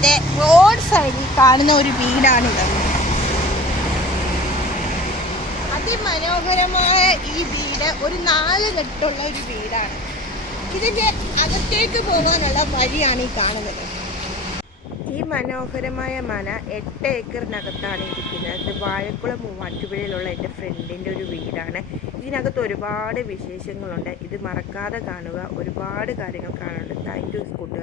ഇവിടുത്തെ റോഡ് സൈഡിൽ കാണുന്ന ഒരു വീടാണിത്. അതിമനോഹരമായ ഈ വീട് ഒരു 4 നെട്ടുള്ള ഒരു വീടാണ്. ഇതിൻ്റെ അകത്തേക്ക് പോകാനുള്ള വഴിയാണ് ഈ കാണുന്നത്. ഈ മനോഹരമായ മന 8 ഏക്കറിനകത്താണ് ഇരിക്കുന്നത്. ഇത് വാഴക്കുളം മൂവാറ്റുപുഴയിലുള്ള എൻ്റെ ഫ്രണ്ടിൻ്റെ ഒരു വീടാണ്. ഇതിനകത്ത് ഒരുപാട് വിശേഷങ്ങളുണ്ട്. ഇത് മറക്കാതെ കാണുക. ഒരുപാട് കാര്യങ്ങൾ കാണുന്നുണ്ട്. താങ്ക് യു കൂട്ടുകാർ.